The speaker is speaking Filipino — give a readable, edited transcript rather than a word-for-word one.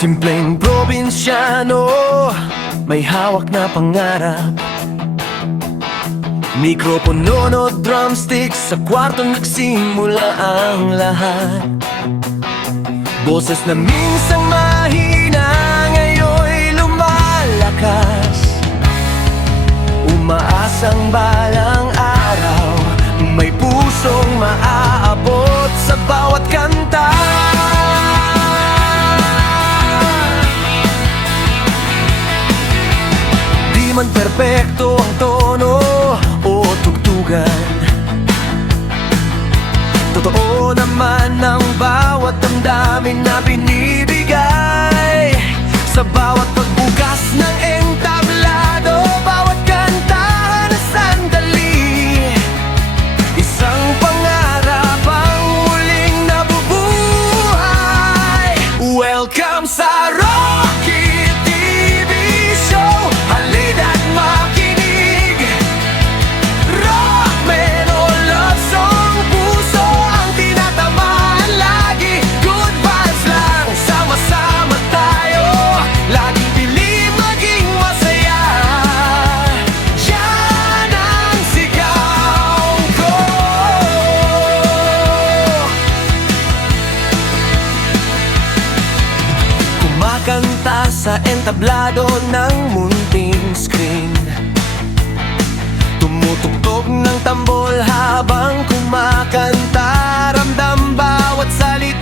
Simpleng probinsyano, may hawak na pangarap. Mikropono o drumstick, sa kwarto nagsimula ang lahat. Boses na minsang mahina, ngayon'y lumalakas. Umaasang balang araw, may pusong maaabot sa bawat kanta. Di man perpekto ang tono o tugtugan, totoo naman ang bawat damdamin na binibigay. Sa bawat pagbukas ng entablado, bawat kanta na sandali, isang pangarap ang muling nabubuhay. Welcome sa Rocky TV Show, halina't makinig. Rockman o love song, puso ang tinatamaan lagi. Good vibes lang, sama-sama tayo, laging piling maging masaya. Yan ang sigaw ko. Kumakanta sa entablado ng munting screen, tumutugtog ng tambol habang kumakanta. Ramdam bawat salita,